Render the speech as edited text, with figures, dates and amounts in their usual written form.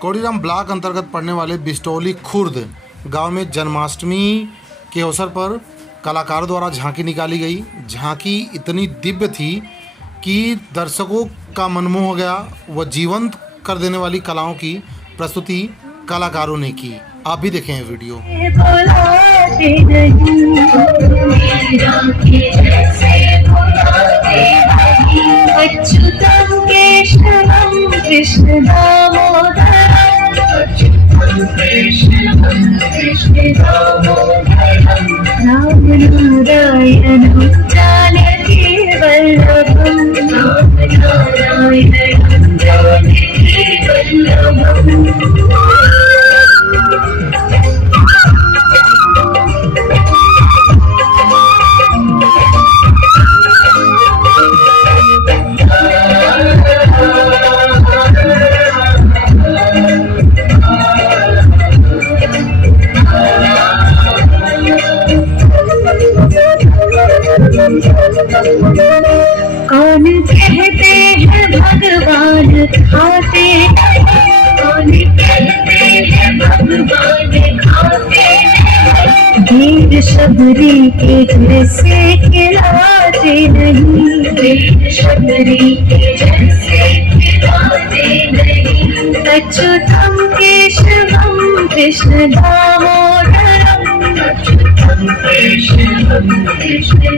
कोडीराम block अंतर्गत पड़ने वाले बिस्टोली खुर्द गांव में जन्माष्टमी के अवसर पर कलाकारों द्वारा झांकी निकाली गई। झांकी इतनी दिव्य थी कि दर्शकों का मन मोह हो गया। वह जीवंत कर देने वाली कलाओं की प्रस्तुति कलाकारों ने की। आप भी देखें ये वीडियो। अच्युतं केशवं कृष्ण दामोदरं रामनारायणं जानकी वल्लभं कौन कहते हैं भगवान खाते, कौन कहते हैं भगवान खाते, ढेर शबरी के जैसे खिलाते नहीं, ढेर शबरी के जैसे खिलाते नहीं। अच्युतं केशवं कृष्ण दामोदरं, अच्युतं केशवं कृष्ण